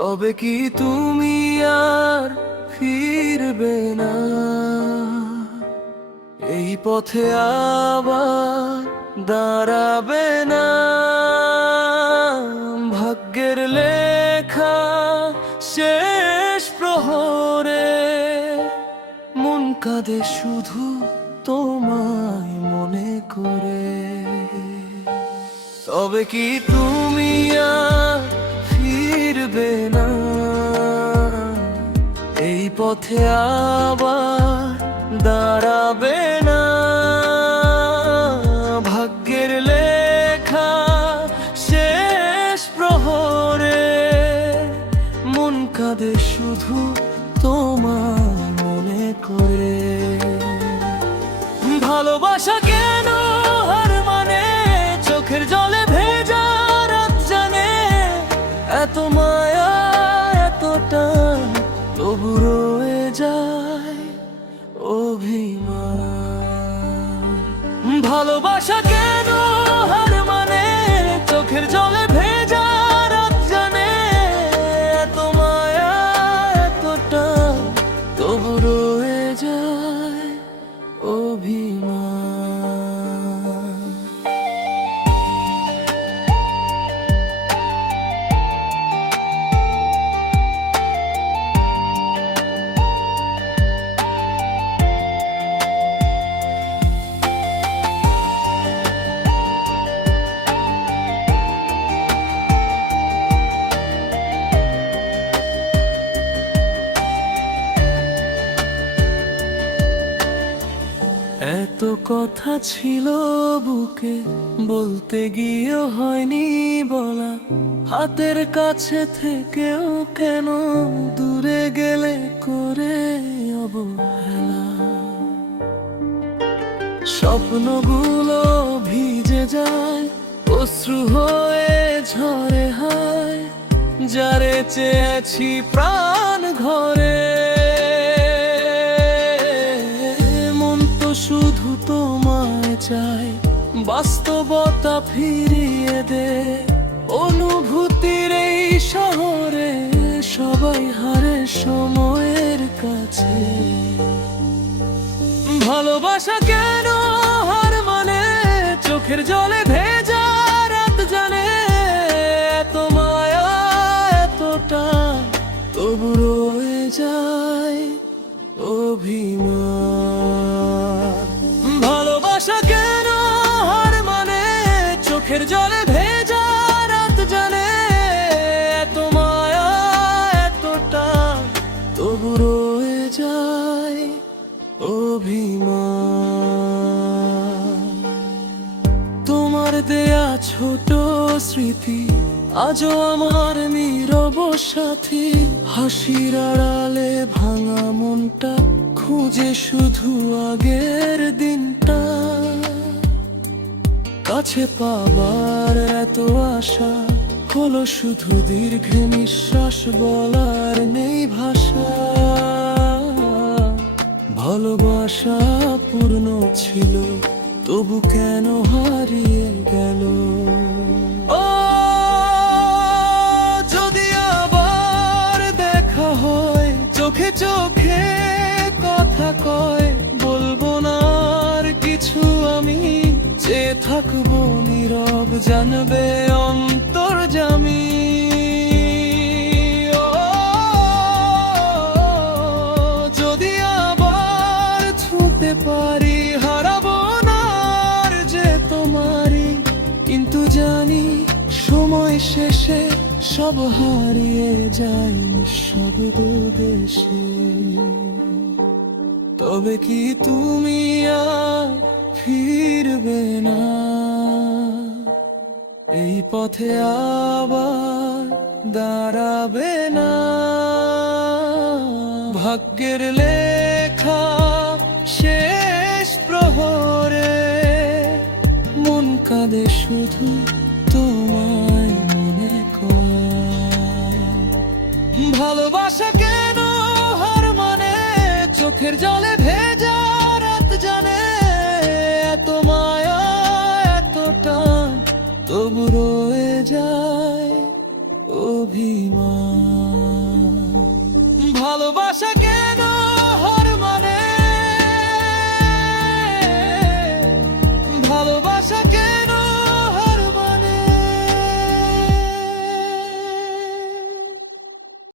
তবে কি তুমি আর ফিরবে না? এই পথে আবার দাঁড়াবে না? ভাগ্যের লেখা শেষ প্রহরে মন কাঁদে শুধু তোমায় মনে করে। তবে কি তুমি আর ফিরবে না? এই পথে আবার দাঁড়াবে না? ভাগ্যের লেখা শেষ প্রহরে মন কাঁদে শুধু তোমার মনে করে। ভালোবাসা কেন হার মানে? চোখের জলে ভেজা রাত জানে। এত মায়া এতটা তবু রয়ে যায় অভিমান। ভালোবাসা কেন হার মানে? চোখের জলে ভেজা রাত জানে। এত মায়া এতটা তবু রয়ে যায় অভিমান। এত কথা ছিল বুকে, বলতে গিয়েও হয়নি বলা। হাতের কাছে থেকেও কেন দূরে গেলে করে অবহেলা। স্বপ্নগুলো ভিজে যায়, অশ্রু হয়ে ঝরে হায়। যারে চেয়েছি প্রাণ ঘরে, শুধু তোমায় চাই। বাস্তবতা ফিরিয়ে দে। অনুভূতির এই শহরে সবাই হারে সময়ের কাছে। ভালোবাসা কেন হার মানে? চোখের জলে ভেজা রাত জানে। এত মায়া এতটা তবু রয়ে যায় অভিমান। ভালোবাসা কেন হার মানে? চোখের জলে ভেজা রাত জানে। এত মায়া এতটা তবু রয়ে যায় অভিমান। তোমার দেয়া ছোট স্মৃতি আজও আমার নীরব সাথী। হাসির আড়ালে ভাঙা মনটা খুঁজে শুধু আগের দিনটা। কাছে পাবার এত আশা হলো শুধু দীর্ঘ নিঃশ্বাস, বলার নেই ভাষা। ভালোবাসা পূর্ণ ছিল তবু কেন হারিয়ে গেল? ও যদি আবার দেখা হয়, চোখে চোখে কথা কয়, বলবো না আর কিছু আমি। চেয়ে থাকবো নীরব, জানবে অন্তর্যামী। যদি আবার ছুঁতে পারি, হারাবো না আর যে তোমারই। কিন্তু জানি সময় শেষে সব হারিয়ে যায় নিঃশব্দ দেশে। তবে কি তুমি আর ফিরবে না? এই পথে আবার দাঁড়াবে না? ভাগ্যের লেখা শেষ প্রহরে মন কাঁদে শুধু তোমায় মনে করে। ভালোবাসা কেন হার মানে? চোখের জলে ভেজা রাত জানে। এত মায়া এতটা তবু রয়ে যায় অভিমান। ভালোবাসাকে